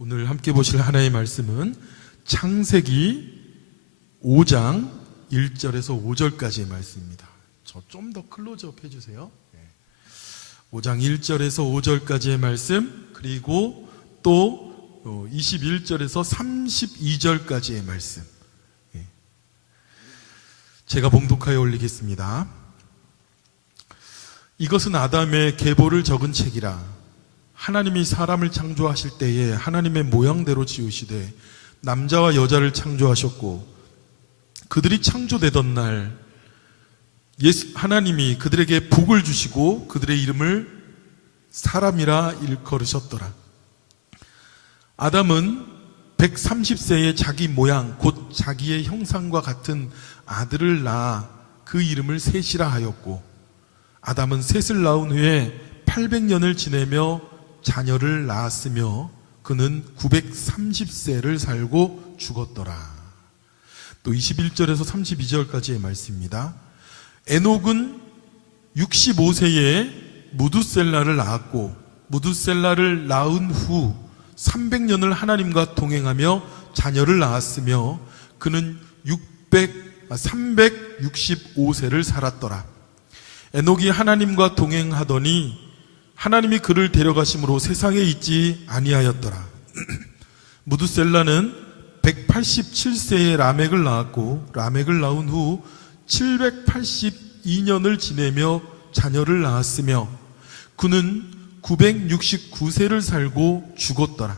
오늘 함께 보실 하나의 말씀은 창세기 5장 1절에서 5절까지의 말씀입니다. 저 좀 더 클로즈업 해주세요. 5장 1절에서 5절까지의 말씀, 그리고 또 21절에서 32절까지의 말씀, 제가 봉독하여 올리겠습니다. 이것은 아담의 계보를 적은 책이라. 하나님이 사람을 창조하실 때에 하나님의 모양대로 지으시되 남자와 여자를 창조하셨고, 그들이 창조되던 날 하나님이 그들에게 복을 주시고 그들의 이름을 사람이라 일컬으셨더라. 아담은 130세에 자기 모양 곧 자기의 형상과 같은 아들을 낳아 그 이름을 셋이라 하였고, 아담은 셋을 낳은 후에 800년을 지내며 자녀를 낳았으며 그는 930세를 살고 죽었더라. 또 21절에서 32절까지의 말씀입니다. 에녹은 65세에 무두셀라를 낳았고, 무두셀라를 낳은 후 300년을 하나님과 동행하며 자녀를 낳았으며 그는 365세를 살았더라. 에녹이 하나님과 동행하더니 하나님이 그를 데려가심으로 세상에 있지 아니하였더라. 무두셀라는 187세에 라멕을 낳았고, 라멕을 낳은 후 782년을 지내며 자녀를 낳았으며 그는 969세를 살고 죽었더라.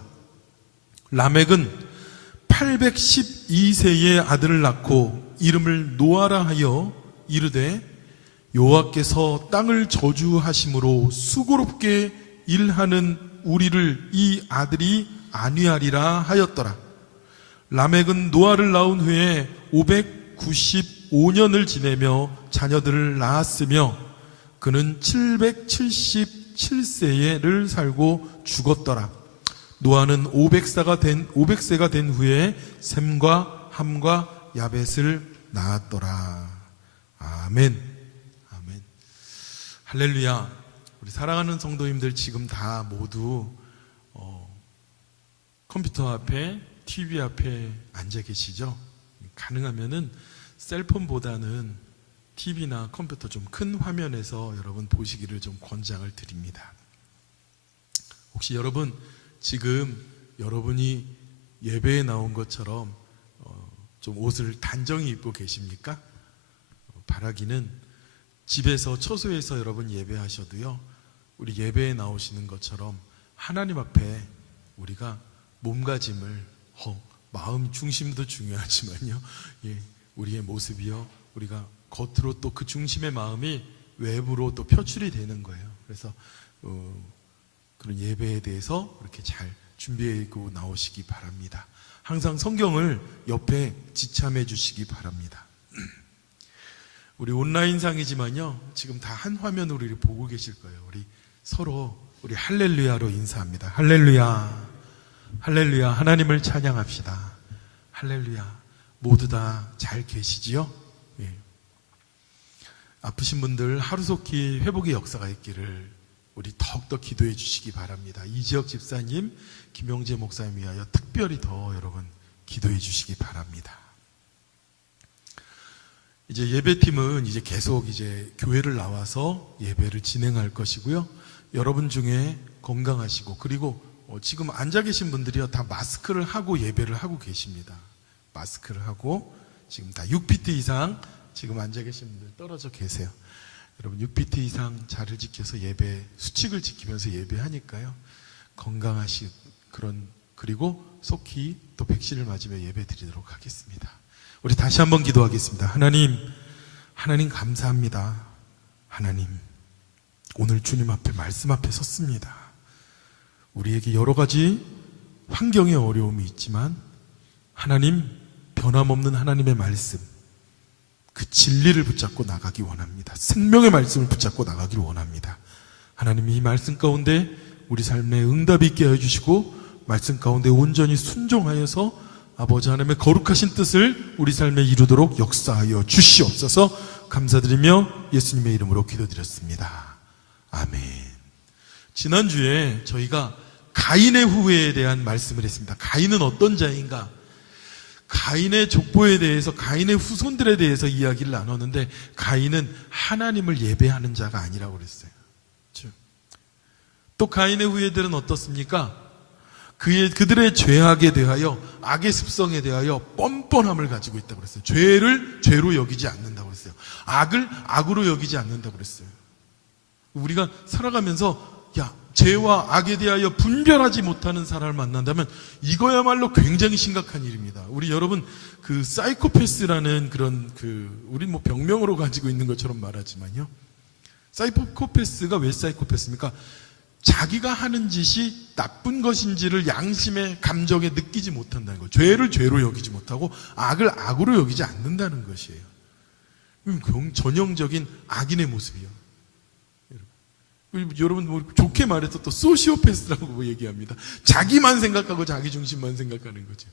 라멕은 812세에 아들을 낳고 이름을 노아라 하여 이르되 여호와께서 땅을 저주하심으로 수고롭게 일하는 우리를 이 아들이 안위하리라 하였더라. 라멕은 노아를 낳은 후에 595년을 지내며 자녀들을 낳았으며 그는 777세를 살고 죽었더라. 노아는 500세가 된 후에 셈과 함과 야벳을 낳았더라. 아멘. 할렐루야. 우리 사랑하는 성도님들 지금 다 모두 컴퓨터 앞에, TV 앞에 앉아 계시죠? 가능하면은 셀폰보다는 TV나 컴퓨터 좀 큰 화면에서 여러분 보시기를 좀 권장을 드립니다. 혹시 여러분 지금 여러분이 예배에 나온 것처럼 좀 옷을 단정히 입고 계십니까? 바라기는 집에서 처소에서 여러분 예배하셔도요, 우리 예배에 나오시는 것처럼 하나님 앞에 우리가 몸가짐을 마음 중심도 중요하지만요, 우리의 모습이요, 우리가 겉으로 또 그 중심의 마음이 외부로 또 표출이 되는 거예요. 그래서 그런 예배에 대해서 이렇게 잘 준비하고 나오시기 바랍니다. 항상 성경을 옆에 지참해 주시기 바랍니다. 우리 온라인상이지만요, 지금 다 한 화면으로 우리 보고 계실 거예요. 우리 서로 우리 할렐루야로 인사합니다. 할렐루야, 할렐루야. 하나님을 찬양합시다. 할렐루야. 모두 다 잘 계시지요? 예. 아프신 분들 하루속히 회복의 역사가 있기를 우리 더욱더 기도해 주시기 바랍니다. 이지혁 집사님, 김용재 목사님 위하여 특별히 더 여러분 기도해 주시기 바랍니다. 이제 예배팀은 이제 계속 이제 교회를 나와서 예배를 진행할 것이고요. 여러분 중에 건강하시고, 그리고 지금 앉아 계신 분들이요, 다 마스크를 하고 예배를 하고 계십니다. 마스크를 하고 지금 다 6피트 이상 지금 앉아 계신 분들 떨어져 계세요. 여러분 6피트 이상 자를 지켜서 예배, 수칙을 지키면서 예배하니까요, 건강하시 그리고 속히 또 백신을 맞으며 예배 드리도록 하겠습니다. 우리 다시 한번 기도하겠습니다. 하나님 감사합니다. 하나님, 오늘 주님 앞에 말씀 앞에 섰습니다. 우리에게 여러 가지 환경의 어려움이 있지만 하나님, 변함없는 하나님의 말씀, 그 진리를 붙잡고 나가기 원합니다. 생명의 말씀을 붙잡고 나가기를 원합니다. 하나님, 이 말씀 가운데 우리 삶에 응답이 있게 해주시고 말씀 가운데 온전히 순종하여서 아버지 하나님의 거룩하신 뜻을 우리 삶에 이루도록 역사하여 주시옵소서. 감사드리며 예수님의 이름으로 기도드렸습니다. 아멘. 지난주에 저희가 가인의 후예에 대한 말씀을 했습니다. 가인은 어떤 자인가? 가인의 족보에 대해서, 가인의 후손들에 대해서 이야기를 나눴는데, 가인은 하나님을 예배하는 자가 아니라고 그랬어요. 또 가인의 후예들은 어떻습니까? 그들의 죄악에 대하여, 악의 습성에 대하여 뻔뻔함을 가지고 있다고 그랬어요. 죄를 죄로 여기지 않는다고 그랬어요. 악을 악으로 여기지 않는다고 그랬어요. 우리가 살아가면서 죄와 악에 대하여 분별하지 못하는 사람을 만난다면 이거야말로 굉장히 심각한 일입니다. 우리 여러분 그 사이코패스라는 그런 우리 뭐 병명으로 가지고 있는 것처럼 말하지만요. 사이코패스가 왜 사이코패스입니까? 자기가 하는 짓이 나쁜 것인지를 양심의 감정에 느끼지 못한다는 거예요. 죄를 죄로 여기지 못하고 악을 악으로 여기지 않는다는 것이에요. 전형적인 악인의 모습이에요. 여러분 뭐 좋게 말해서 또 소시오패스라고 얘기합니다. 자기만 생각하고 자기 중심만 생각하는 거죠.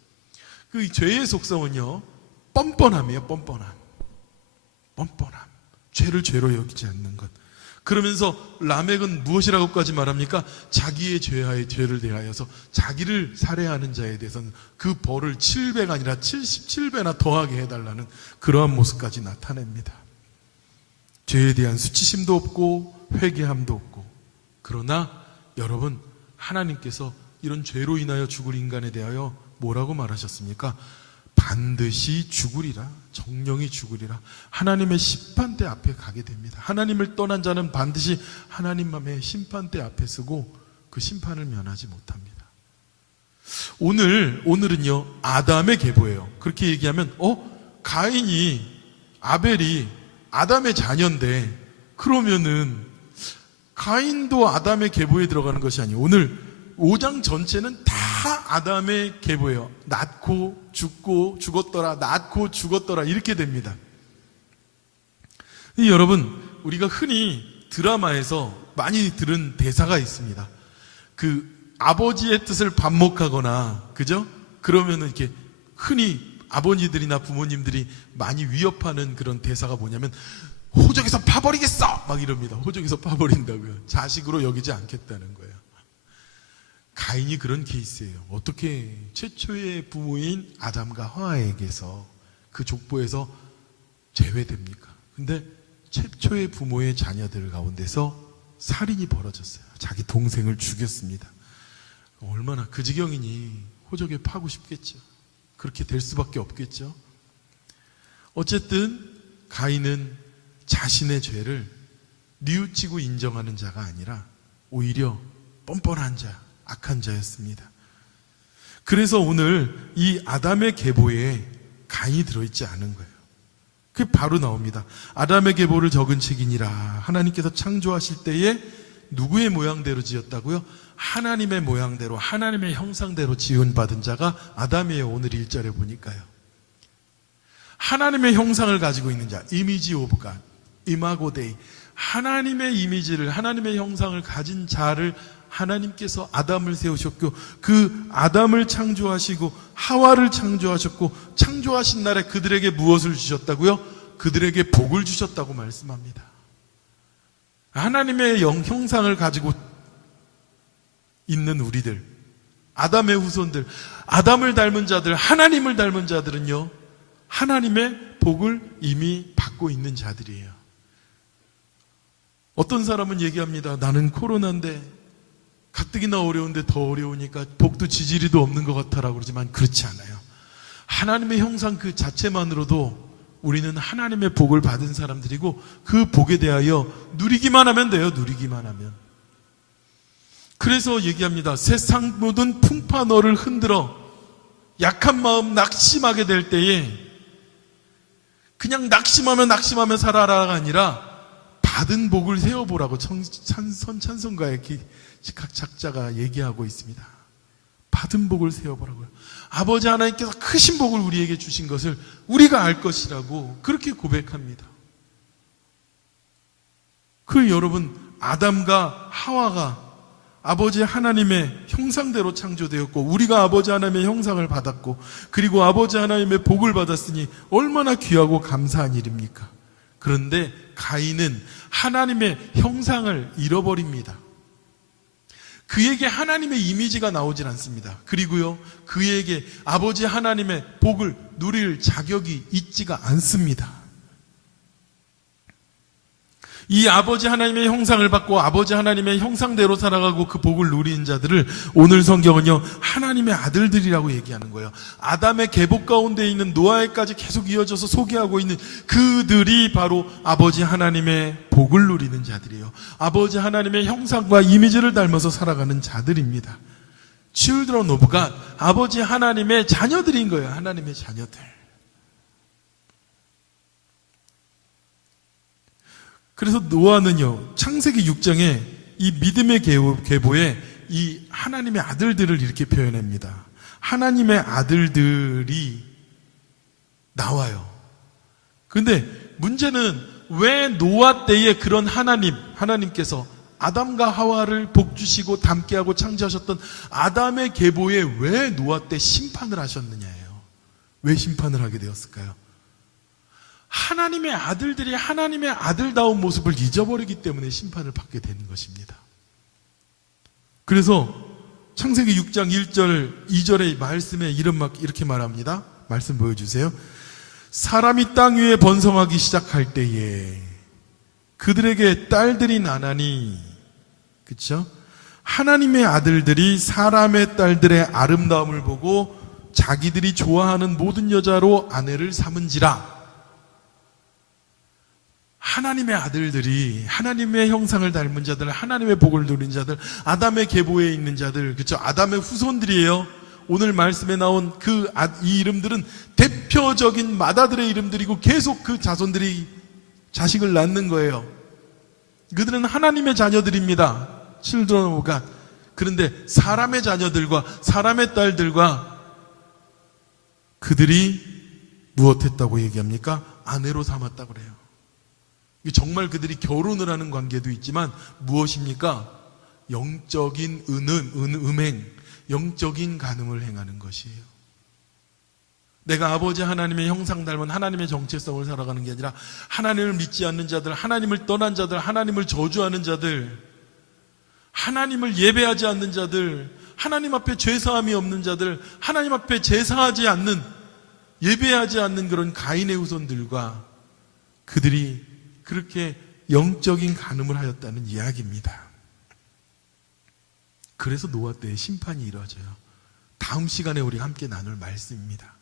그 죄의 속성은요, 뻔뻔함이에요. 뻔뻔함. 죄를 죄로 여기지 않는 것. 그러면서 라멕은 무엇이라고까지 말합니까? 자기의 죄를 대하여서 자기를 살해하는 자에 대해서는 그 벌을 7배가 아니라 77배나 더하게 해달라는 그러한 모습까지 나타냅니다. 죄에 대한 수치심도 없고 회개함도 없고. 그러나 여러분, 하나님께서 이런 죄로 인하여 죽을 인간에 대하여 뭐라고 말하셨습니까? 반드시 죽으리라. 정령이 죽으리라. 하나님의 심판대 앞에 가게 됩니다. 하나님을 떠난 자는 반드시 하나님의 심판대 앞에 서고 그 심판을 면하지 못합니다. 오늘은요, 아담의 계보예요. 그렇게 얘기하면 가인이, 아벨이 아담의 자녀인데 그러면은 가인도 아담의 계보에 들어가는 것이 아니에요. 오늘 5장 전체는 다 아담의 계보예요. 낳고 죽고 죽었더라, 낳고 죽었더라, 이렇게 됩니다. 여러분, 우리가 흔히 드라마에서 많이 들은 대사가 있습니다. 아버지의 뜻을 반목하거나, 그죠? 그러면은 이렇게 흔히 아버지들이나 부모님들이 많이 위협하는 그런 대사가 뭐냐면, 호적에서 파버리겠어! 막 이럽니다. 호적에서 파버린다고요. 자식으로 여기지 않겠다는 거예요. 가인이 그런 케이스예요. 어떻게 최초의 부모인 아담과 하와에게서 그 족보에서 제외됩니까? 근데 최초의 부모의 자녀들 가운데서 살인이 벌어졌어요. 자기 동생을 죽였습니다. 얼마나 그 지경이니 호적에 파고 싶겠죠. 그렇게 될 수밖에 없겠죠. 어쨌든 가인은 자신의 죄를 뉘우치고 인정하는 자가 아니라 오히려 뻔뻔한 자, 악한 자였습니다. 그래서 오늘 이 아담의 계보에 가인이 들어있지 않은 거예요. 그게 바로 나옵니다. 아담의 계보를 적은 책이니라. 하나님께서 창조하실 때에 누구의 모양대로 지었다고요? 하나님의 모양대로, 하나님의 형상대로 지원받은 자가 아담이에요. 오늘 1절에 보니까요. 하나님의 형상을 가지고 있는 자, 이미지 오브 갓, 이마고 데이, 하나님의 이미지를, 하나님의 형상을 가진 자를 하나님께서 아담을 세우셨고, 그 아담을 창조하시고 하와를 창조하셨고, 창조하신 날에 그들에게 무엇을 주셨다고요? 그들에게 복을 주셨다고 말씀합니다. 하나님의 형상을 가지고 있는 우리들, 아담의 후손들, 아담을 닮은 자들, 하나님을 닮은 자들은요, 하나님의 복을 이미 받고 있는 자들이에요. 어떤 사람은 얘기합니다. 나는 코로나인데 가뜩이나 어려운데 더 어려우니까 복도 지지리도 없는 것 같아라고 그러지만 그렇지 않아요. 하나님의 형상 그 자체만으로도 우리는 하나님의 복을 받은 사람들이고, 그 복에 대하여 누리기만 하면 돼요. 누리기만 하면. 그래서 얘기합니다. 세상 모든 풍파 너를 흔들어 약한 마음 낙심하게 될 때에 그냥 낙심하면 살아라가 아니라 받은 복을 세워보라고 찬송가의 각 작자가 얘기하고 있습니다. 받은 복을 세워보라고요. 아버지 하나님께서 크신 복을 우리에게 주신 것을 우리가 알 것이라고 그렇게 고백합니다. 여러분, 아담과 하와가 아버지 하나님의 형상대로 창조되었고, 우리가 아버지 하나님의 형상을 받았고, 그리고 아버지 하나님의 복을 받았으니 얼마나 귀하고 감사한 일입니까? 그런데 가인은 하나님의 형상을 잃어버립니다. 그에게 하나님의 이미지가 나오질 않습니다. 그리고요, 그에게 아버지 하나님의 복을 누릴 자격이 있지가 않습니다. 이 아버지 하나님의 형상을 받고 아버지 하나님의 형상대로 살아가고 그 복을 누리는 자들을 오늘 성경은요, 하나님의 아들들이라고 얘기하는 거예요. 아담의 계복 가운데 있는 노아에까지 계속 이어져서 소개하고 있는 그들이 바로 아버지 하나님의 복을 누리는 자들이에요. 아버지 하나님의 형상과 이미지를 닮아서 살아가는 자들입니다. Children of God, 아버지 하나님의 자녀들인 거예요. 하나님의 자녀들. 그래서 노아는요, 창세기 6장에 이 믿음의 계보에 이 하나님의 아들들을 이렇게 표현합니다. 하나님의 아들들이 나와요. 근데 문제는 왜 노아 때에 그런 하나님께서 아담과 하와를 복주시고 닮게하고 창조하셨던 아담의 계보에 왜 노아 때 심판을 하셨느냐예요. 왜 심판을 하게 되었을까요? 하나님의 아들들이 하나님의 아들다운 모습을 잊어버리기 때문에 심판을 받게 되는 것입니다. 그래서 창세기 6장 1절 2절의 말씀에 이렇게 말합니다. 말씀 보여주세요. 사람이 땅 위에 번성하기 시작할 때에 그들에게 딸들이 나나니, 그렇죠? 하나님의 아들들이 사람의 딸들의 아름다움을 보고 자기들이 좋아하는 모든 여자로 아내를 삼은지라. 하나님의 아들들이 하나님의 형상을 닮은 자들, 하나님의 복을 누린 자들, 아담의 계보에 있는 자들, 그렇죠? 아담의 후손들이에요. 오늘 말씀에 나온 이 이름들은 대표적인 맏아들의 이름들이고 계속 그 자손들이 자식을 낳는 거예요. 그들은 하나님의 자녀들입니다. Children of God. 그런데 사람의 자녀들과 사람의 딸들과 그들이 무엇했다고 얘기합니까? 아내로 삼았다고 그래요. 정말 그들이 결혼을 하는 관계도 있지만 무엇입니까? 영적인 음행, 영적인 간음을 행하는 것이에요. 내가 아버지 하나님의 형상 닮은 하나님의 정체성을 살아가는 게 아니라 하나님을 믿지 않는 자들, 하나님을 떠난 자들, 하나님을 저주하는 자들, 하나님을 예배하지 않는 자들, 하나님 앞에 죄사함이 없는 자들, 하나님 앞에 제사하지 않는, 예배하지 않는 그런 가인의 후손들과 그들이 그렇게 영적인 간음을 하였다는 이야기입니다. 그래서 노아 때의 심판이 이루어져요. 다음 시간에 우리 함께 나눌 말씀입니다.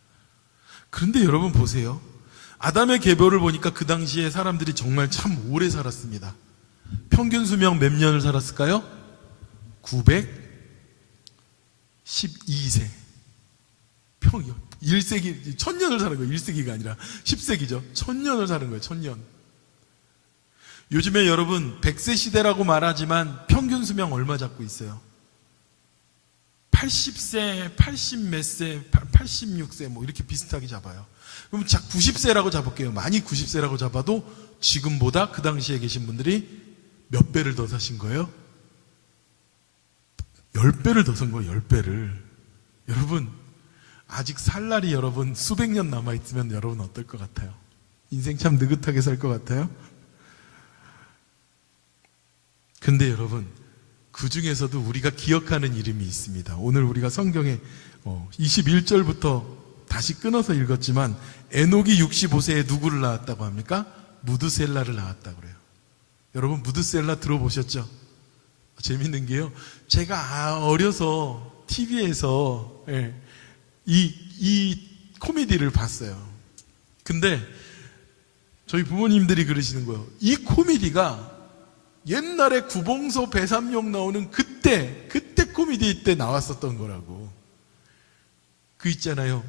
그런데 여러분 보세요. 아담의 계보를 보니까 그 당시에 사람들이 정말 참 오래 살았습니다. 평균 수명 몇 년을 살았을까요? 912세. 1세기, 1000년을 사는 거예요. 1세기가 아니라 10세기죠. 1000년을 사는 거예요. 1000년. 요즘에 여러분 100세 시대라고 말하지만 평균 수명 얼마 잡고 있어요? 80세, 80몇 세, 86세 뭐 이렇게 비슷하게 잡아요. 그럼 90세라고 잡을게요. 많이 90세라고 잡아도 지금보다 그 당시에 계신 분들이 몇 배를 더 사신 거예요? 10배를 더 산 거예요. 10배를. 여러분 아직 살 날이 여러분 수백 년 남아있으면 여러분 어떨 것 같아요? 인생 참 느긋하게 살 것 같아요? 근데 여러분 그 중에서도 우리가 기억하는 이름이 있습니다. 오늘 우리가 성경에 21절부터 다시 끊어서 읽었지만 에녹이 65세에 누구를 낳았다고 합니까? 무드셀라를 낳았다고 그래요. 여러분 무드셀라 들어보셨죠? 재밌는 게요, 제가 어려서 TV에서 이 코미디를 봤어요. 근데 저희 부모님들이 그러시는 거예요. 이 코미디가 옛날에 구봉서 배삼룡 나오는 그때 코미디 때 나왔었던 거라고. 그 있잖아요,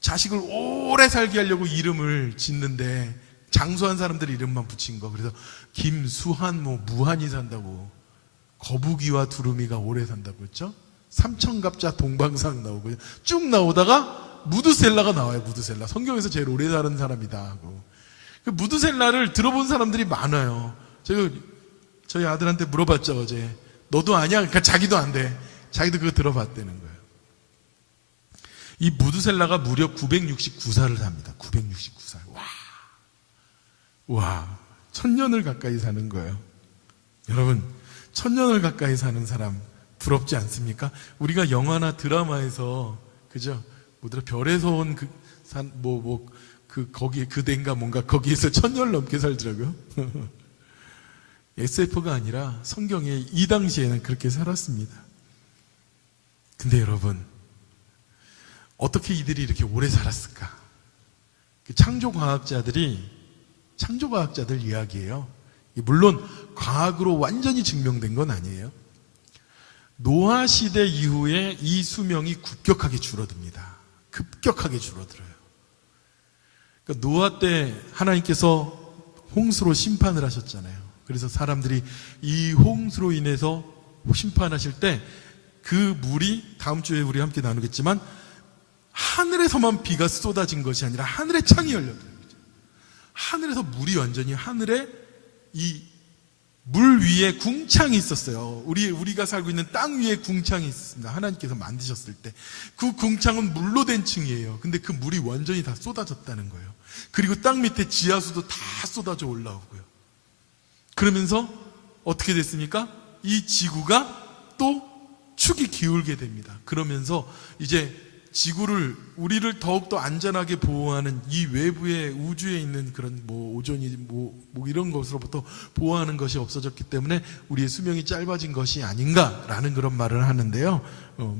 자식을 오래 살게 하려고 이름을 짓는데 장수한 사람들 이름만 붙인 거. 그래서 김수한 뭐 무한이 산다고, 거북이와 두루미가 오래 산다고 했죠. 삼천갑자 동방상 나오고 쭉 나오다가 무드셀라가 나와요. 무드셀라, 성경에서 제일 오래 사는 사람이다 하고. 그 무드셀라를 들어본 사람들이 많아요. 저희 아들한테 물어봤죠 어제. 너도 아냐? 그러니까 자기도 안 돼. 자기도 그거 들어봤다는 거예요. 이 무드셀라가 무려 969살을 삽니다. 969살. 와, 1000년을 가까이 사는 거예요. 여러분 1000년을 가까이 사는 사람 부럽지 않습니까? 우리가 영화나 드라마에서 그죠? 뭐더라 별에서 온 그 산 거기 그대인가 뭔가 거기에서 1000년 넘게 살더라고요. SF가 아니라 성경에 이 당시에는 그렇게 살았습니다. 근데 여러분, 어떻게 이들이 이렇게 오래 살았을까? 창조과학자들 이야기예요. 물론 과학으로 완전히 증명된 건 아니에요. 노아 시대 이후에 이 수명이 급격하게 줄어듭니다. 급격하게 줄어들어요. 그러니까 노아 때 하나님께서 홍수로 심판을 하셨잖아요. 그래서 사람들이 이 홍수로 인해서 심판하실 때 그 물이, 다음 주에 우리 함께 나누겠지만, 하늘에서만 비가 쏟아진 것이 아니라 하늘의 창이 열렸어요. 하늘에서 물이 완전히 하늘에 이 물 위에 궁창이 있었어요. 우리가 살고 있는 땅 위에 궁창이 있었습니다. 하나님께서 만드셨을 때. 그 궁창은 물로 된 층이에요. 근데 그 물이 완전히 다 쏟아졌다는 거예요. 그리고 땅 밑에 지하수도 다 쏟아져 올라오고요. 그러면서 어떻게 됐습니까? 이 지구가 또 축이 기울게 됩니다. 그러면서 이제 우리를 더욱더 안전하게 보호하는 이 외부의 우주에 있는 그런 오존이 이런 것으로부터 보호하는 것이 없어졌기 때문에 우리의 수명이 짧아진 것이 아닌가라는 그런 말을 하는데요.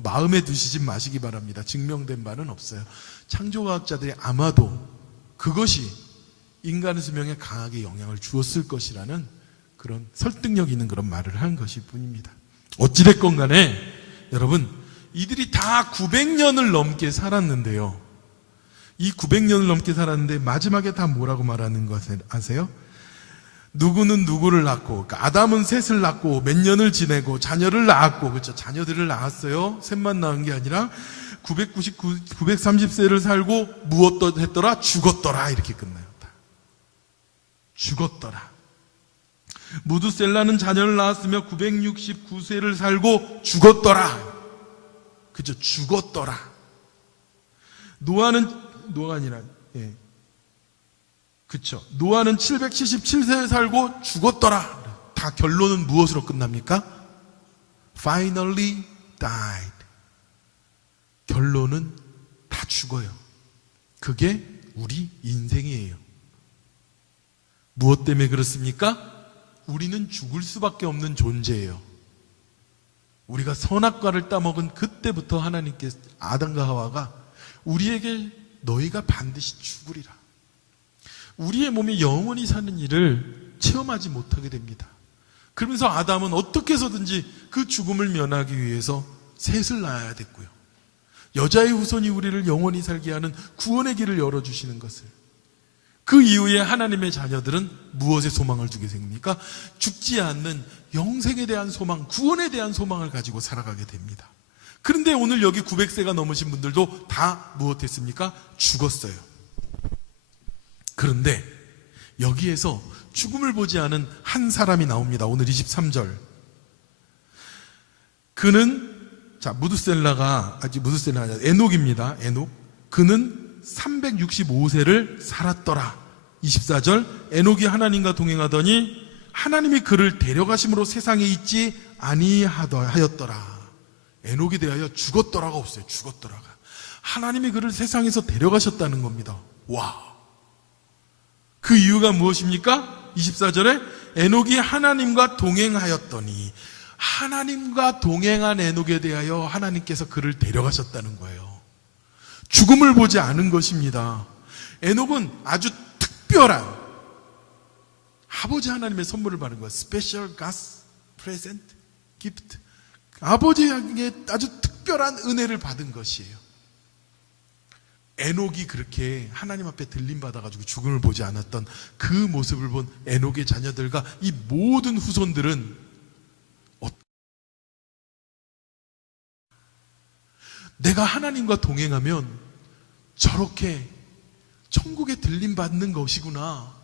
마음에 두시지 마시기 바랍니다. 증명된 바는 없어요. 창조과학자들이 아마도 그것이 인간의 수명에 강하게 영향을 주었을 것이라는 그런 설득력 있는 그런 말을 한 것일 뿐입니다. 어찌됐건 간에 여러분, 이들이 다 900년을 넘게 살았는데요. 이 900년을 넘게 살았는데 마지막에 다 뭐라고 말하는 거 아세요? 누구는 누구를 낳고, 그러니까 아담은 셋을 낳고 몇 년을 지내고 자녀를 낳았고, 그렇죠? 자녀들을 낳았어요. 셋만 낳은 게 아니라 930세를 살고 무엇도 했더라? 죽었더라. 이렇게 끝나요. 다. 죽었더라. 무두셀라는 자녀를 낳았으며 969세를 살고 죽었더라. 그죠? 죽었더라. 노아는 777세 살고 죽었더라. 다 결론은 무엇으로 끝납니까? Finally died. 결론은 다 죽어요. 그게 우리 인생이에요. 무엇 때문에 그렇습니까? 우리는 죽을 수밖에 없는 존재예요. 우리가 선악과를 따먹은 그때부터 하나님께서 아담과 하와가 우리에게 너희가 반드시 죽으리라. 우리의 몸이 영원히 사는 일을 체험하지 못하게 됩니다. 그러면서 아담은 어떻게 해서든지 그 죽음을 면하기 위해서 셋을 낳아야 됐고요. 여자의 후손이 우리를 영원히 살게 하는 구원의 길을 열어주시는 것을, 그 이후에 하나님의 자녀들은 무엇에 소망을 두게 됩니까? 죽지 않는 영생에 대한 소망, 구원에 대한 소망을 가지고 살아가게 됩니다. 그런데 오늘 여기 900세가 넘으신 분들도 다 무엇했습니까? 죽었어요. 그런데 여기에서 죽음을 보지 않은 한 사람이 나옵니다. 오늘 23절. 그는, 무두셀라가 아니라 에녹입니다. 에녹. 그는 365세를 살았더라. 24절. 에녹이 하나님과 동행하더니 하나님이 그를 데려가심으로 세상에 있지 아니하였더라. 에녹에 대하여 죽었더라가 없어요. 죽었더라가. 하나님이 그를 세상에서 데려가셨다는 겁니다. 와. 그 이유가 무엇입니까? 24절에 에녹이 하나님과 동행하였더니, 하나님과 동행한 에녹에 대하여 하나님께서 그를 데려가셨다는 거예요. 죽음을 보지 않은 것입니다. 에녹은 아주 특별한 아버지 하나님의 선물을 받은 거예요. Special God's present gift. 아버지에게 아주 특별한 은혜를 받은 것이에요. 에녹이 그렇게 하나님 앞에 들림받아가지고 죽음을 보지 않았던 그 모습을 본 에녹의 자녀들과 이 모든 후손들은 내가 하나님과 동행하면 저렇게 천국에 들림받는 것이구나.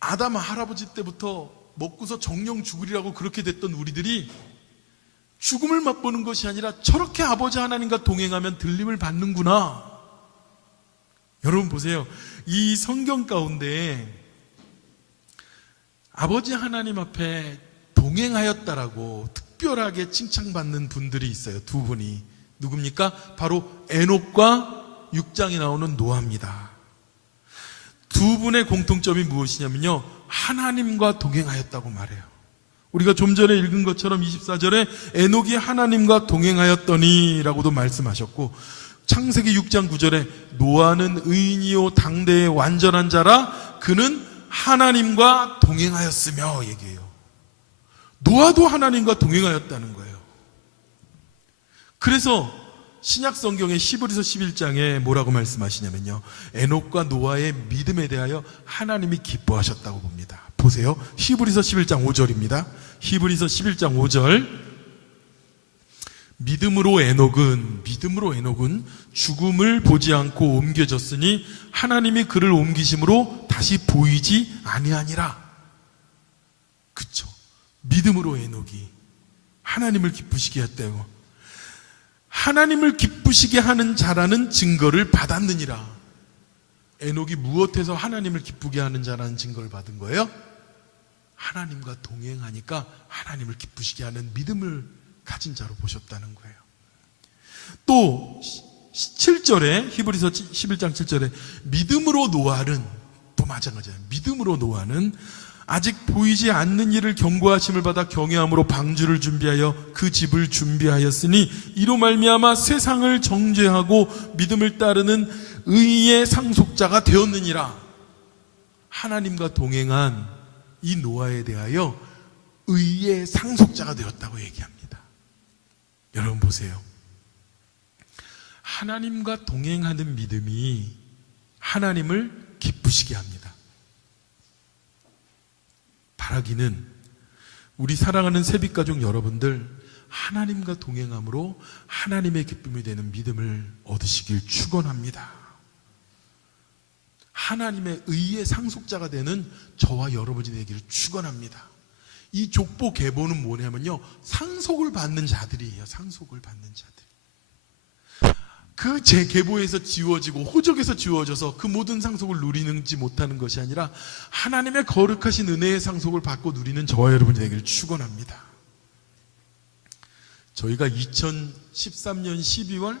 아담 할아버지 때부터 먹고서 정령 죽으리라고 그렇게 됐던 우리들이 죽음을 맛보는 것이 아니라 저렇게 아버지 하나님과 동행하면 들림을 받는구나. 여러분 보세요. 이 성경 가운데 아버지 하나님 앞에 동행하였다라고 특별하게 칭찬받는 분들이 있어요. 두 분이. 누굽니까? 바로 에녹과 6장에 나오는 노아입니다. 두 분의 공통점이 무엇이냐면요, 하나님과 동행하였다고 말해요. 우리가 좀 전에 읽은 것처럼 24절에 에녹이 하나님과 동행하였더니 라고도 말씀하셨고, 창세기 6장 9절에 노아는 의인이요 당대의 완전한 자라 그는 하나님과 동행하였으며 얘기해요. 노아도 하나님과 동행하였다는 거예요. 그래서 신약 성경의 히브리서 11장에 뭐라고 말씀하시냐면요, 에녹과 노아의 믿음에 대하여 하나님이 기뻐하셨다고 봅니다. 보세요. 히브리서 11장 5절입니다. 히브리서 11장 5절. 믿음으로 에녹은 죽음을 보지 않고 옮겨졌으니 하나님이 그를 옮기심으로 다시 보이지 아니하니라. 그쵸? 믿음으로 에녹이 하나님을 기쁘시게 했대요. 하나님을 기쁘시게 하는 자라는 증거를 받았느니라. 에녹이 무엇에서 하나님을 기쁘게 하는 자라는 증거를 받은 거예요? 하나님과 동행하니까 하나님을 기쁘시게 하는 믿음을 가진 자로 보셨다는 거예요. 또 7절에 히브리서 11장 7절에 믿음으로 노아는 또 마찬가지예요. 믿음으로 노아는 아직 보이지 않는 일을 경고하심을 받아 경외함으로 방주를 준비하여 그 집을 준비하였으니 이로 말미암아 세상을 정죄하고 믿음을 따르는 의의 상속자가 되었느니라. 하나님과 동행한 이 노아에 대하여 의의 상속자가 되었다고 얘기합니다. 여러분 보세요. 하나님과 동행하는 믿음이 하나님을 기쁘시게 합니다. 바라기는 우리 사랑하는 세빛가족 여러분들, 하나님과 동행함으로 하나님의 기쁨이 되는 믿음을 얻으시길 축원합니다. 하나님의 의의 상속자가 되는 저와 여러분이 되기를 축원합니다. 이 족보 계보는 뭐냐면요, 상속을 받는 자들이에요. 상속을 받는 자들. 그 제 계보에서 지워지고 호적에서 지워져서 그 모든 상속을 누리는지 못하는 것이 아니라 하나님의 거룩하신 은혜의 상속을 받고 누리는 저와 여러분이 되기를 축원합니다. 저희가 2013년 12월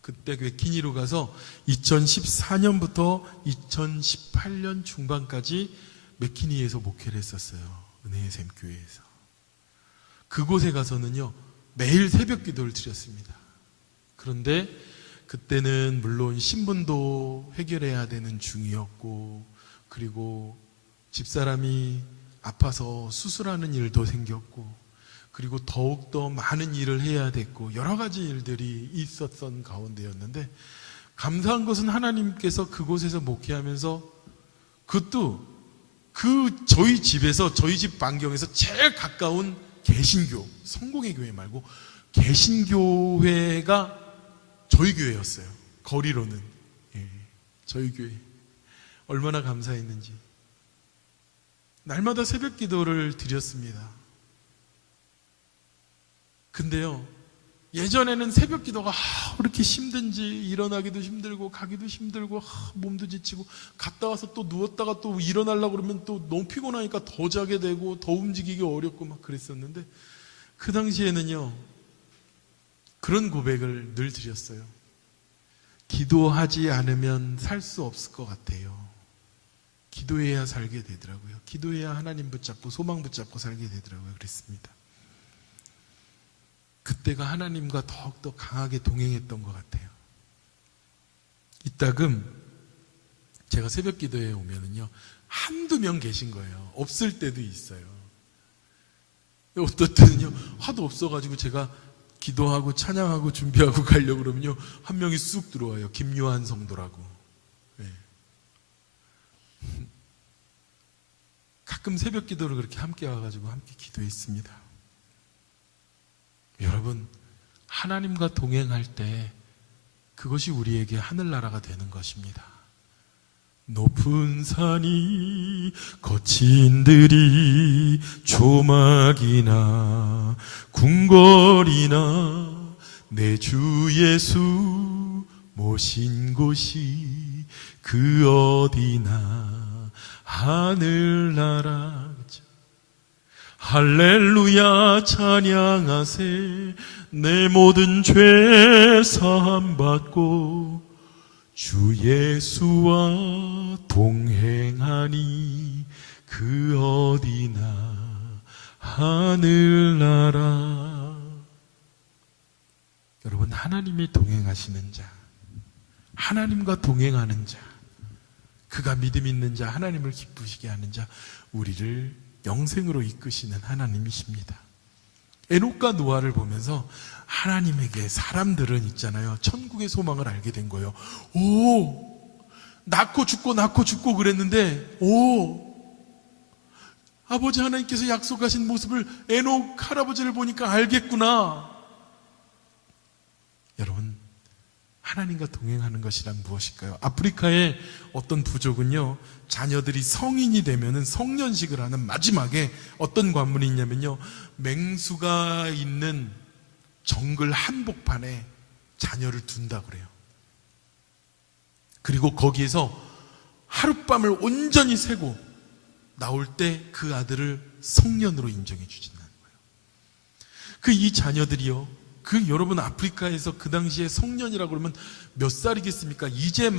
그때 웨키니로 가서 2014년부터 2018년 중반까지 맥키니에서 목회를 했었어요. 은혜의 샘 교회에서. 그곳에 가서는요, 매일 새벽 기도를 드렸습니다. 그런데 그때는 물론 신분도 해결해야 되는 중이었고, 그리고 집사람이 아파서 수술하는 일도 생겼고, 그리고 더욱더 많은 일을 해야 됐고, 여러 가지 일들이 있었던 가운데였는데, 감사한 것은 하나님께서 그곳에서 목회하면서 그것도 저희 집에서, 저희 집 반경에서 제일 가까운 개신교, 성공의 교회 말고 개신교회가 저희 교회였어요. 거리로는. 예, 저희 교회. 얼마나 감사했는지. 날마다 새벽 기도를 드렸습니다. 근데요, 예전에는 새벽 기도가 그렇게 힘든지, 일어나기도 힘들고 가기도 힘들고 몸도 지치고, 갔다 와서 또 누웠다가 또 일어나려고 그러면 또 너무 피곤하니까 더 자게 되고 더 움직이기 어렵고 막 그랬었는데, 그 당시에는요, 그런 고백을 늘 드렸어요. 기도하지 않으면 살 수 없을 것 같아요. 기도해야 살게 되더라고요. 기도해야 하나님 붙잡고 소망 붙잡고 살게 되더라고요. 그랬습니다. 그때가 하나님과 더욱더 강하게 동행했던 것 같아요. 이따금 제가 새벽 기도에 오면은요, 한두 명 계신 거예요. 없을 때도 있어요. 어떨 때는요, 하도 없어가지고 제가 기도하고 찬양하고 준비하고 가려고 그러면요, 한 명이 쑥 들어와요. 김요한 성도라고. 네. 가끔 새벽 기도를 그렇게 함께 와가지고 함께 기도했습니다. 여러분, 하나님과 동행할 때 그것이 우리에게 하늘나라가 되는 것입니다. 높은 산이 거친 들이 조막이나 궁궐이나 내 주 예수 모신 곳이 그 어디나 하늘나라. 할렐루야 찬양하세. 내 모든 죄 사함 받고 주 예수와 동행하니 그 어디나 하늘나라. 여러분, 하나님이 동행하시는 자, 하나님과 동행하는 자, 그가 믿음 있는 자, 하나님을 기쁘시게 하는 자, 우리를 영생으로 이끄시는 하나님이십니다. 에녹과 노아를 보면서 하나님에게 사람들은 있잖아요, 천국의 소망을 알게 된 거예요. 낳고 죽고 그랬는데, 아버지 하나님께서 약속하신 모습을 에녹 할아버지를 보니까 알겠구나. 여러분, 하나님과 동행하는 것이란 무엇일까요? 아프리카의 어떤 부족은요, 자녀들이 성인이 되면은 성년식을 하는 마지막에 어떤 관문이 있냐면요, 맹수가 있는 정글 한복판에 자녀를 둔다 그래요. 그리고 거기에서 하룻밤을 온전히 새고 나올 때 그 아들을 성년으로 인정해 주신다는 거예요. 이 자녀들이요, 여러분, 아프리카에서 그 당시에 성년이라고 그러면 몇 살이겠습니까? 이제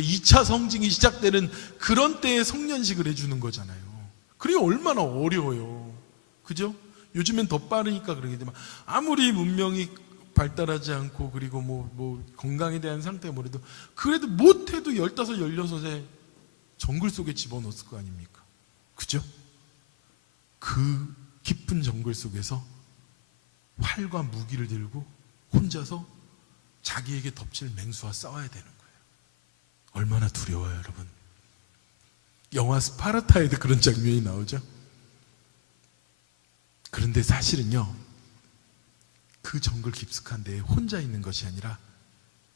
2차 성징이 시작되는 그런 때에 성년식을 해주는 거잖아요. 그게 얼마나 어려워요. 그죠? 요즘엔 더 빠르니까 그러겠지만, 아무리 문명이 발달하지 않고, 그리고 뭐 건강에 대한 상태가 뭐래도, 그래도 못해도 15, 16에 정글 속에 집어넣었을 거 아닙니까? 그죠? 그 깊은 정글 속에서 활과 무기를 들고 혼자서 자기에게 덮칠 맹수와 싸워야 되는 거예요. 얼마나 두려워요, 여러분. 영화 스파르타에도 그런 장면이 나오죠. 그런데 사실은요, 그 정글 깊숙한 데에 혼자 있는 것이 아니라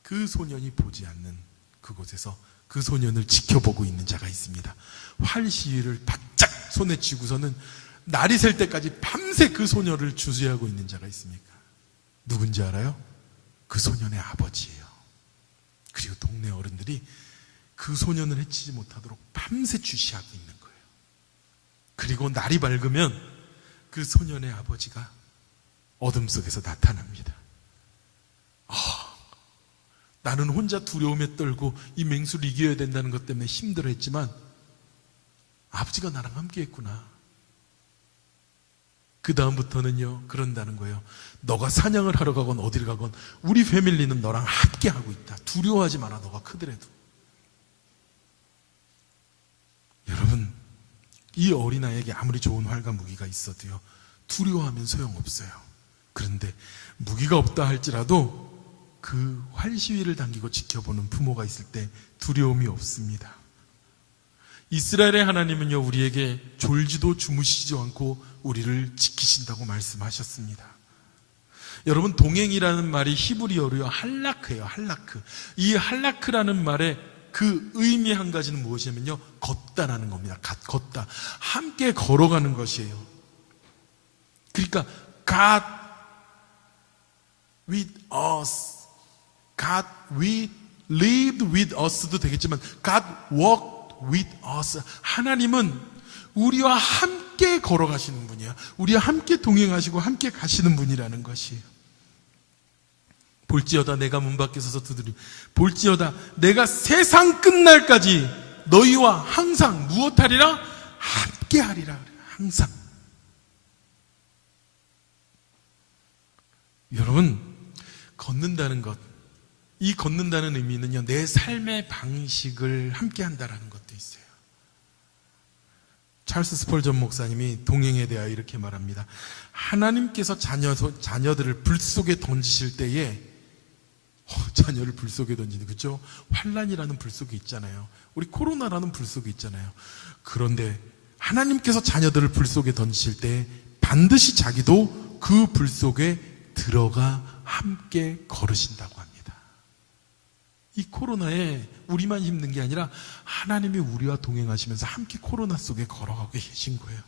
그 소년이 보지 않는 그곳에서 그 소년을 지켜보고 있는 자가 있습니다. 활 시위를 바짝 손에 쥐고서는 날이 셀 때까지 밤새 그 소녀를 주시하고 있는 자가 있습니까? 누군지 알아요? 그 소년의 아버지예요. 그리고 동네 어른들이 그 소년을 해치지 못하도록 밤새 주시하고 있는 거예요. 그리고 날이 밝으면 그 소년의 아버지가 어둠 속에서 나타납니다. 나는 혼자 두려움에 떨고 이 맹수를 이겨야 된다는 것 때문에 힘들어했지만 아버지가 나랑 함께 했구나. 그 다음부터는요, 그런다는 거예요. 너가 사냥을 하러 가건 어디를 가건 우리 패밀리는 너랑 함께 하고 있다. 두려워하지 마라, 너가 크더라도. 여러분, 이 어린아이에게 아무리 좋은 활과 무기가 있어도요, 두려워하면 소용없어요. 그런데 무기가 없다 할지라도 그 활시위를 당기고 지켜보는 부모가 있을 때 두려움이 없습니다. 이스라엘의 하나님은요, 우리에게 졸지도 주무시지도 않고 우리를 지키신다고 말씀하셨습니다. 여러분, 동행이라는 말이 히브리어로요, 할라크예요. 할라크. 이 할라크라는 말의 그 의미 한 가지는 무엇이냐면요, 걷다라는 겁니다. 걷다, 함께 걸어가는 것이에요. 그러니까 God with us, God lived with us도 되겠지만 God walked with us. 하나님은 우리와 함께 걸어가시는 분이야. 우리와 함께 동행하시고 함께 가시는 분이라는 것이에요. 볼지어다 내가 문 밖에 서서 두드리, 볼지어다 내가 세상 끝날까지 너희와 항상 무엇하리라? 함께 하리라. 항상. 여러분, 걷는다는 것, 이 걷는다는 의미는요, 내 삶의 방식을 함께 한다라는 것도 있어요. 찰스 스펄전 목사님이 동행에 대하여 이렇게 말합니다. 하나님께서 자녀들을 불 속에 던지실 때에, 자녀를 불 속에 던지는, 그렇죠? 환란이라는 불 속에 있잖아요. 우리 코로나라는 불 속에 있잖아요. 그런데 하나님께서 자녀들을 불 속에 던지실 때 반드시 자기도 그 불 속에 들어가 함께 걸으신다고 합니다. 이 코로나에 우리만 힘든 게 아니라 하나님이 우리와 동행하시면서 함께 코로나 속에 걸어가고 계신 거예요.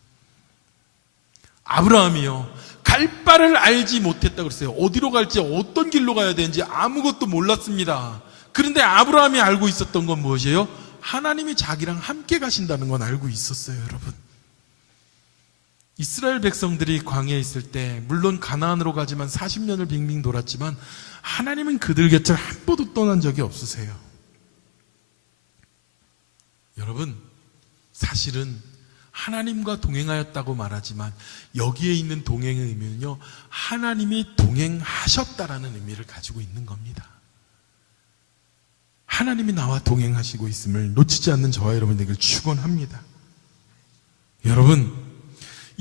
아브라함이요, 갈 바를 알지 못했다고 그랬어요. 어디로 갈지, 어떤 길로 가야 되는지 아무것도 몰랐습니다. 그런데 아브라함이 알고 있었던 건 무엇이에요? 하나님이 자기랑 함께 가신다는 건 알고 있었어요, 여러분. 이스라엘 백성들이 광야에 있을 때 물론 가나안으로 가지만 40년을 빙빙 돌았지만 하나님은 그들 곁을 한 번도 떠난 적이 없으세요. 여러분, 사실은 하나님과 동행하였다고 말하지만 여기에 있는 동행의 의미는요, 하나님이 동행하셨다라는 의미를 가지고 있는 겁니다. 하나님이 나와 동행하시고 있음을 놓치지 않는 저와 여러분들에게 축원합니다. 여러분,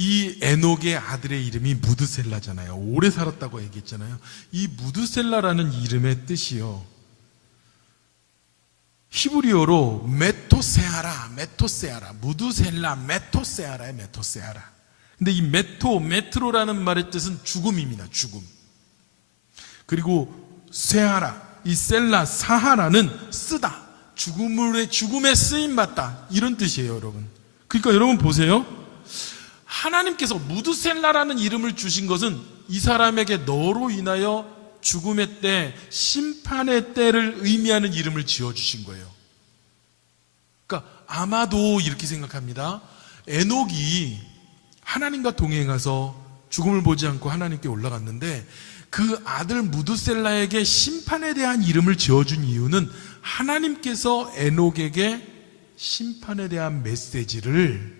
이 에녹의 아들의 이름이 무드셀라잖아요. 오래 살았다고 얘기했잖아요. 이 무드셀라라는 이름의 뜻이요, 히브리어로 메토세아라, 무드셀라, 메토세아라의 메토세아라. 근데 이 메트로라는 말의 뜻은 죽음입니다. 죽음. 그리고 세아라, 이 셀라, 사하라는 쓰다, 죽음에 쓰임받다, 이런 뜻이에요, 여러분. 그러니까 여러분 보세요. 하나님께서 무드셀라라는 이름을 주신 것은 이 사람에게 너로 인하여 죽음의 때, 심판의 때를 의미하는 이름을 지어주신 거예요. 그러니까 아마도 이렇게 생각합니다. 에녹이 하나님과 동행해서 죽음을 보지 않고 하나님께 올라갔는데 그 아들 무드셀라에게 심판에 대한 이름을 지어준 이유는 하나님께서 에녹에게 심판에 대한 메시지를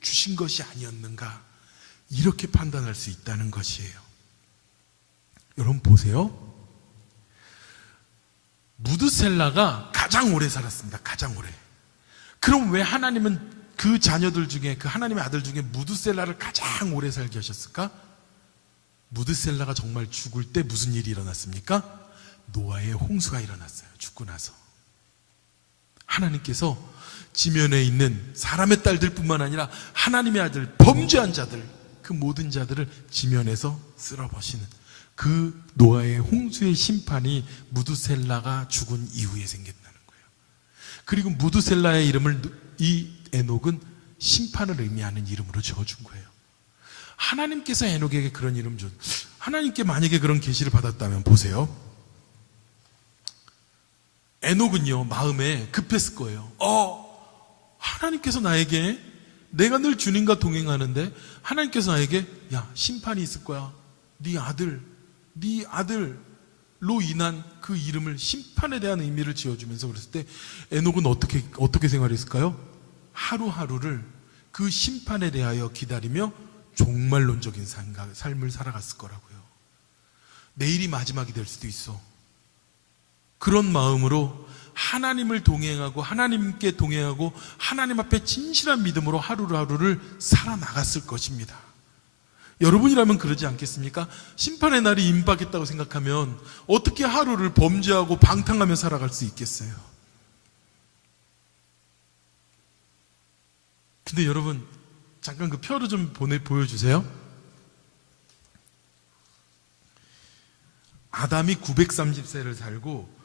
주신 것이 아니었는가, 이렇게 판단할 수 있다는 것이에요. 여러분 보세요. 무드셀라가 가장 오래 살았습니다. 가장 오래. 그럼 왜 하나님은 그 자녀들 중에, 그 하나님의 아들 중에 무드셀라를 가장 오래 살게 하셨을까? 무드셀라가 정말 죽을 때 무슨 일이 일어났습니까? 노아의 홍수가 일어났어요. 죽고 나서. 하나님께서 지면에 있는 사람의 딸들 뿐만 아니라 하나님의 아들, 범죄한 자들, 그 모든 자들을 지면에서 쓸어버리시는 그 노아의 홍수의 심판이 무드셀라가 죽은 이후에 생겼다는 거예요. 그리고 무드셀라의 이름을 이 에녹은 심판을 의미하는 이름으로 지어준 거예요. 하나님께서 에녹에게 그런 이름 준, 하나님께 만약에 그런 계시를 받았다면 보세요. 에녹은요, 마음에 급했을 거예요. 하나님께서 나에게, 내가 늘 주님과 동행하는데 하나님께서 나에게, 야, 심판이 있을 거야. 네 아들로 인한 그 이름을, 심판에 대한 의미를 지어주면서 그랬을 때 에녹은 어떻게 생활했을까요? 하루하루를 그 심판에 대하여 기다리며 종말론적인 삶을 살아갔을 거라고요. 내일이 마지막이 될 수도 있어. 그런 마음으로 하나님을 동행하고 하나님께 동행하고 하나님 앞에 진실한 믿음으로 하루하루를 살아나갔을 것입니다. 여러분이라면 그러지 않겠습니까? 심판의 날이 임박했다고 생각하면 어떻게 하루를 범죄하고 방탕하며 살아갈 수 있겠어요? 근데 여러분, 잠깐 그 표를 좀 보여주세요. 아담이 930세를 살고,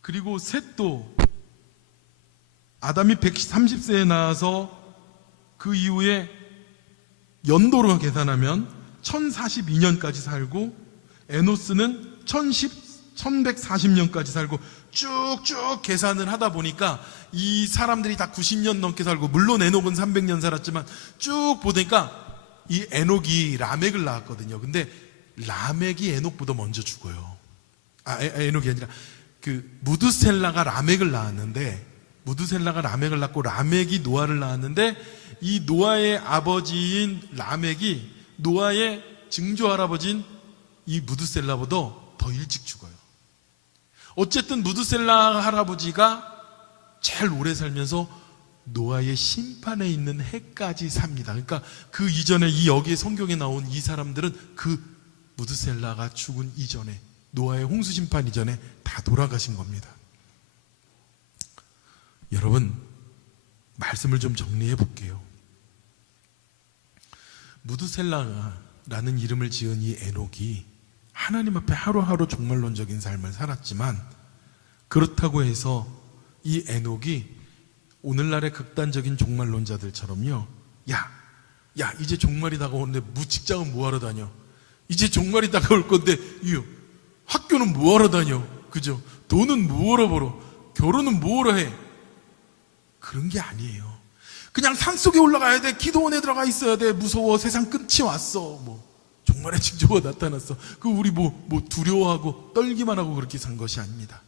그리고 셋도 아담이 130세에 나와서 그 이후에 연도로 계산하면 1042년까지 살고, 에노스는 1140년까지 살고, 쭉쭉 계산을 하다 보니까 이 사람들이 다 90년 넘게 살고, 물론 에녹은 300년 살았지만 쭉 보니까 이 에녹이 라멕을 낳았거든요. 근데 라멕이 에녹보다 먼저 죽어요. 에녹이 아니라 그 무드셀라가 라멕을 낳았는데, 무드셀라가 라멕을 낳고 라멕이 노아를 낳았는데, 이 노아의 아버지인 라멕이 노아의 증조 할아버지인 이 무드셀라보다 더 일찍 죽어요. 어쨌든 무드셀라 할아버지가 제일 오래 살면서 노아의 심판에 있는 해까지 삽니다. 그러니까 그 이전에 여기 성경에 나온 이 사람들은 그 무드셀라가 죽은 이전에, 노아의 홍수 심판 이전에 다 돌아가신 겁니다. 여러분, 말씀을 좀 정리해 볼게요. 무드셀라라는 이름을 지은 이 에녹이 하나님 앞에 하루하루 종말론적인 삶을 살았지만, 그렇다고 해서 이 에녹이 오늘날의 극단적인 종말론자들처럼요, 야 이제 종말이 다가오는데 직장은 뭐하러 다녀? 이제 종말이 다가올 건데 학교는 뭐하러 다녀? 그죠? 돈은 뭐하러 벌어? 결혼은 뭐하러 해? 그런 게 아니에요. 그냥 산속에 올라가야 돼, 기도원에 들어가 있어야 돼, 무서워, 세상 끝이 왔어, 뭐 종말의 징조가 나타났어. 그 우리 뭐 두려워하고 떨기만 하고 그렇게 산 것이 아닙니다.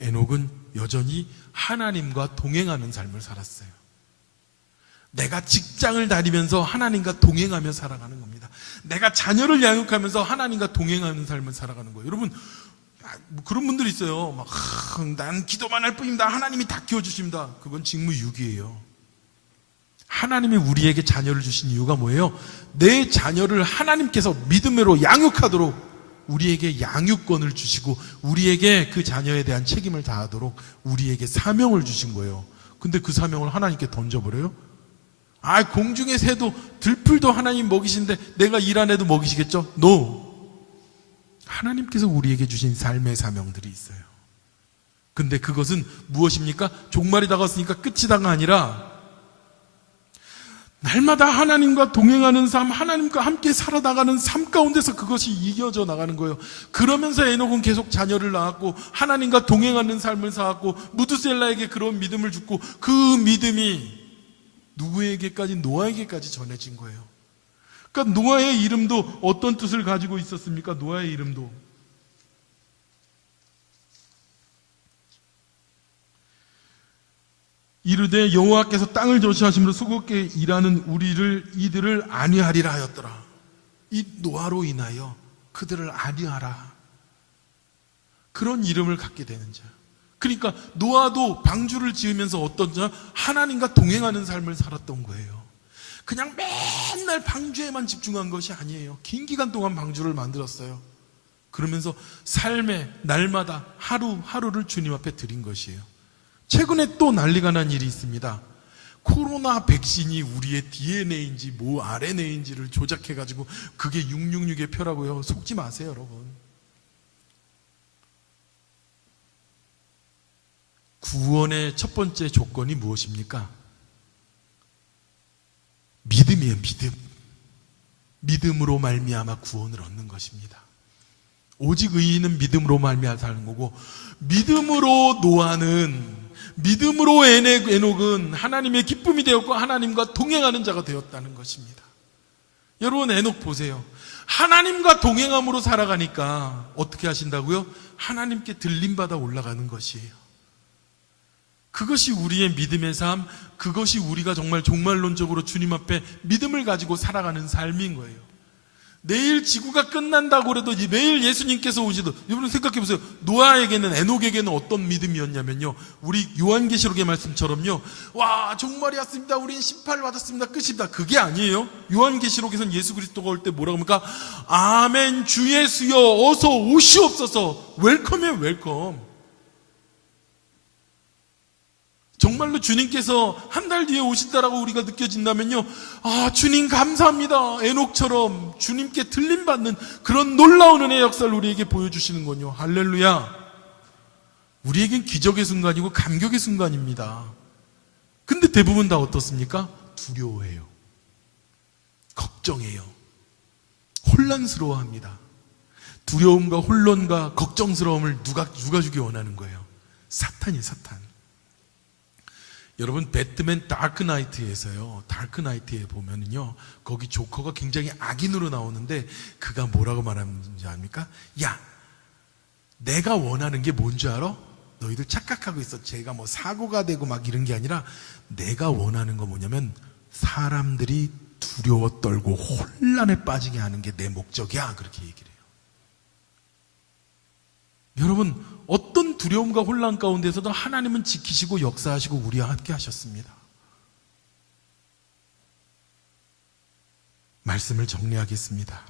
에녹은 여전히 하나님과 동행하는 삶을 살았어요. 내가 직장을 다니면서 하나님과 동행하며 살아가는 겁니다. 내가 자녀를 양육하면서 하나님과 동행하는 삶을 살아가는 거예요. 여러분, 뭐 그런 분들이 있어요. 난 기도만 할 뿐입니다. 하나님이 다 키워주십니다. 그건 직무유기예요. 하나님이 우리에게 자녀를 주신 이유가 뭐예요? 내 자녀를 하나님께서 믿음으로 양육하도록 우리에게 양육권을 주시고 우리에게 그 자녀에 대한 책임을 다하도록 우리에게 사명을 주신 거예요. 근데 그 사명을 하나님께 던져버려요? 공중의 새도 들풀도 하나님 먹이신데 내가 일 안 해도 먹이시겠죠? No! 하나님께서 우리에게 주신 삶의 사명들이 있어요. 근데 그것은 무엇입니까? 종말이 다가왔으니까 끝이다가 아니라 날마다 하나님과 동행하는 삶, 하나님과 함께 살아나가는 삶 가운데서 그것이 이겨져 나가는 거예요. 그러면서 에녹은 계속 자녀를 낳았고 하나님과 동행하는 삶을 살았고 무드셀라에게 그런 믿음을 주고 그 믿음이 누구에게까지? 노아에게까지 전해진 거예요. 그러니까 노아의 이름도 어떤 뜻을 가지고 있었습니까? 노아의 이름도 이르되 여호와께서 땅을 저시하심으로 수고롭게 일하는 이들을 안위하리라 하였더라. 이 노아로 인하여 그들을 안위하라. 그런 이름을 갖게 되는 자. 그러니까 노아도 방주를 지으면서 어떤 자? 하나님과 동행하는 삶을 살았던 거예요. 그냥 맨날 방주에만 집중한 것이 아니에요. 긴 기간 동안 방주를 만들었어요. 그러면서 삶의 날마다 하루하루를 주님 앞에 드린 것이에요. 최근에 또 난리가 난 일이 있습니다. 코로나 백신이 우리의 DNA인지 뭐 RNA인지를 조작해가지고 그게 666의 표라고요. 속지 마세요, 여러분. 구원의 첫 번째 조건이 무엇입니까? 믿음이에요, 믿음. 믿음으로 말미암아 구원을 얻는 것입니다. 오직 의인은 믿음으로 말미암아 사는 거고, 믿음으로 노아는, 믿음으로 에녹은 하나님의 기쁨이 되었고 하나님과 동행하는 자가 되었다는 것입니다. 여러분, 에녹 보세요. 하나님과 동행함으로 살아가니까 어떻게 하신다고요? 하나님께 들림받아 올라가는 것이에요. 그것이 우리의 믿음의 삶, 그것이 우리가 정말 종말론적으로 주님 앞에 믿음을 가지고 살아가는 삶인 거예요. 내일 지구가 끝난다고 그래도 매일 예수님께서 오시도, 여러분 생각해 보세요. 노아에게는, 에녹에게는 어떤 믿음이었냐면요, 우리 요한계시록의 말씀처럼요, 와 종말이 왔습니다, 우린 심판을 받았습니다, 끝입니다. 그게 아니에요. 요한계시록에서는 예수 그리스도가 올 때 뭐라고 합니까? 아멘 주 예수여 어서 오시옵소서. 웰컴이에요, 웰컴. 정말로 주님께서 한 달 뒤에 오신다라고 우리가 느껴진다면요, 주님 감사합니다. 에녹처럼 주님께 들림받는 그런 놀라운 은혜의 역사를 우리에게 보여주시는군요. 할렐루야. 우리에겐 기적의 순간이고 감격의 순간입니다. 근데 대부분 다 어떻습니까? 두려워해요, 걱정해요, 혼란스러워합니다. 두려움과 혼란과 걱정스러움을 누가 주기 원하는 거예요? 사탄이에요, 사탄. 여러분, 배트맨 다크나이트에서요, 다크나이트에 보면은요, 거기 조커가 굉장히 악인으로 나오는데 그가 뭐라고 말하는지 압니까? 야, 내가 원하는 게 뭔지 알아? 너희들 착각하고 있어. 제가 뭐 사고가 되고 막 이런 게 아니라 내가 원하는 거 뭐냐면 사람들이 두려워 떨고 혼란에 빠지게 하는 게 내 목적이야. 그렇게 얘기를 해요. 여러분, 어떤 두려움과 혼란 가운데서도 하나님은 지키시고 역사하시고 우리와 함께 하셨습니다. 말씀을 정리하겠습니다.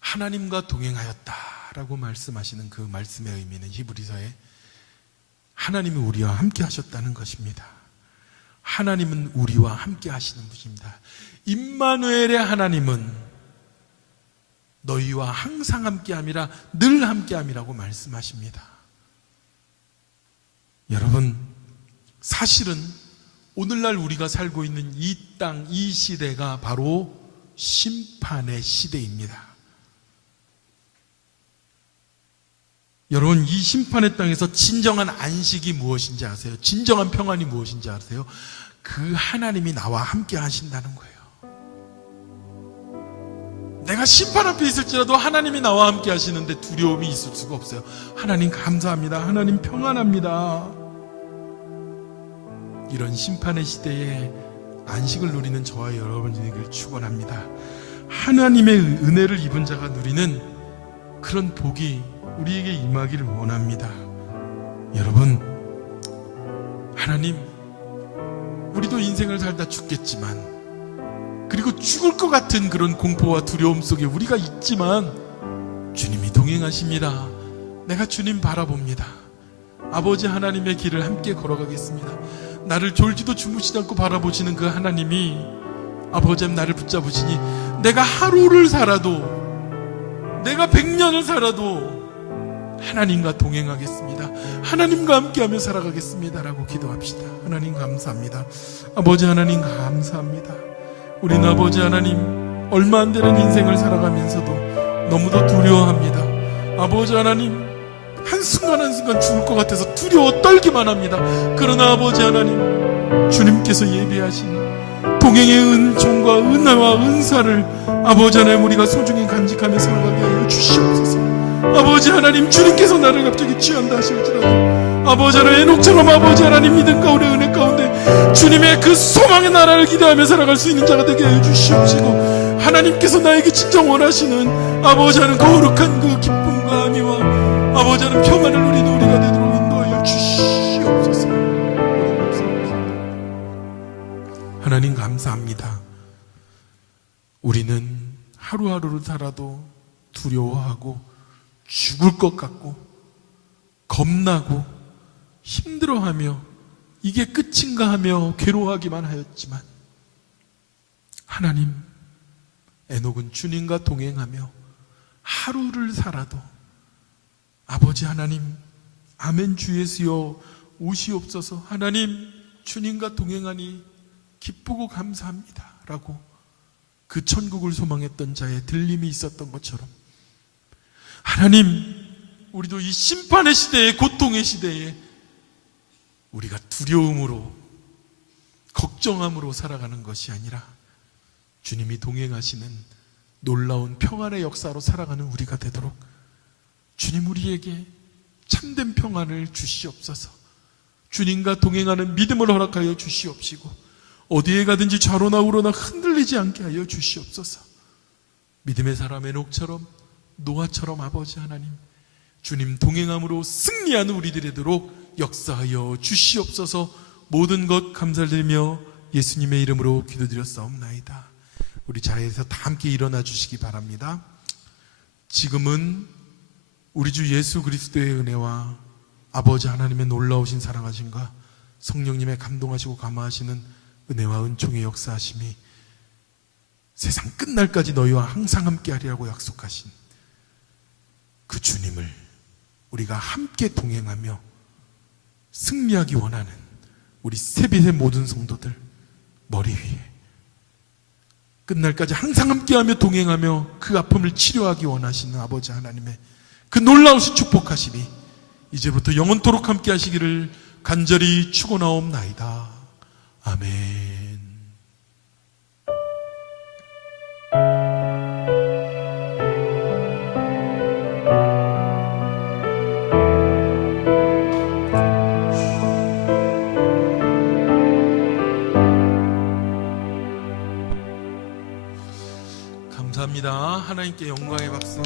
하나님과 동행하였다라고 말씀하시는 그 말씀의 의미는 히브리서에 하나님이 우리와 함께 하셨다는 것입니다. 하나님은 우리와 함께 하시는 분입니다. 임마누엘의 하나님은 너희와 항상 함께함이라, 늘 함께함이라고 말씀하십니다. 여러분, 사실은 오늘날 우리가 살고 있는 이 땅, 이 시대가 바로 심판의 시대입니다. 여러분, 이 심판의 땅에서 진정한 안식이 무엇인지 아세요? 진정한 평안이 무엇인지 아세요? 그 하나님이 나와 함께 하신다는 거예요. 내가 심판 앞에 있을지라도 하나님이 나와 함께 하시는데 두려움이 있을 수가 없어요. 하나님 감사합니다. 하나님 평안합니다. 이런 심판의 시대에 안식을 누리는 저와 여러분에게 축원합니다. 하나님의 은혜를 입은 자가 누리는 그런 복이 우리에게 임하기를 원합니다. 여러분, 하나님, 우리도 인생을 살다 죽겠지만, 그리고 죽을 것 같은 그런 공포와 두려움 속에 우리가 있지만 주님이 동행하십니다. 내가 주님 바라봅니다. 아버지 하나님의 길을 함께 걸어가겠습니다. 나를 졸지도 주무시지 않고 바라보시는 그 하나님이 아버지 나를 붙잡으시니 내가 하루를 살아도, 내가 100년을 살아도 하나님과 동행하겠습니다. 하나님과 함께하며 살아가겠습니다 라고 기도합시다. 하나님 감사합니다. 아버지 하나님 감사합니다. 우리는 아버지 하나님, 얼마 안 되는 인생을 살아가면서도 너무도 두려워합니다. 아버지 하나님, 한순간 한순간 죽을 것 같아서 두려워 떨기만 합니다. 그러나 아버지 하나님, 주님께서 예비하신 동행의 은총과 은혜와 은사를 아버지 하나님 우리가 소중히 간직하며 살아가게 하여 주시옵소서. 아버지 하나님, 주님께서 나를 갑자기 취한다 하실지라도 아버지 하나님, 에녹처럼 아버지 하나님 믿음 가운데 은혜 가운데 주님의 그 소망의 나라를 기대하며 살아갈 수 있는 자가 되게 해주시옵시고, 하나님께서 나에게 진정 원하시는 아버지 하나님 거룩한 그 기쁨과 함의와 아버지 하나님 평안을 누리는 우리가 되도록 인도하여 주시옵소서. 하나님 감사합니다. 우리는 하루하루를 살아도 두려워하고 죽을 것 같고 겁나고 힘들어하며 이게 끝인가 하며 괴로워하기만 하였지만, 하나님, 에녹은 주님과 동행하며 하루를 살아도 아버지 하나님, 아멘 주 예수여 오시옵소서, 하나님 주님과 동행하니 기쁘고 감사합니다 라고 그 천국을 소망했던 자의 들림이 있었던 것처럼, 하나님, 우리도 이 심판의 시대에, 고통의 시대에 우리가 두려움으로, 걱정함으로 살아가는 것이 아니라 주님이 동행하시는 놀라운 평안의 역사로 살아가는 우리가 되도록 주님 우리에게 참된 평안을 주시옵소서. 주님과 동행하는 믿음을 허락하여 주시옵시고, 어디에 가든지 좌로나 우로나 흔들리지 않게 하여 주시옵소서. 믿음의 사람 에녹처럼, 노아처럼 아버지 하나님, 주님 동행함으로 승리하는 우리들이 되도록 역사하여 주시옵소서. 모든 것 감사드리며 예수님의 이름으로 기도드렸사옵나이다. 우리 자리에서 다 함께 일어나 주시기 바랍니다. 지금은 우리 주 예수 그리스도의 은혜와 아버지 하나님의 놀라우신 사랑하심과 성령님의 감동하시고 감화하시는 은혜와 은총의 역사하심이 세상 끝날까지 너희와 항상 함께 하리라고 약속하신 그 주님을 우리가 함께 동행하며 승리하기 원하는 우리 세빛의 모든 성도들 머리 위에 끝날까지 항상 함께하며 동행하며 그 아픔을 치료하기 원하시는 아버지 하나님의 그 놀라우신 축복하심이 이제부터 영원토록 함께 하시기를 간절히 축원하옵나이다. 아멘. 감사합니다. 하나님께 영광의 박수.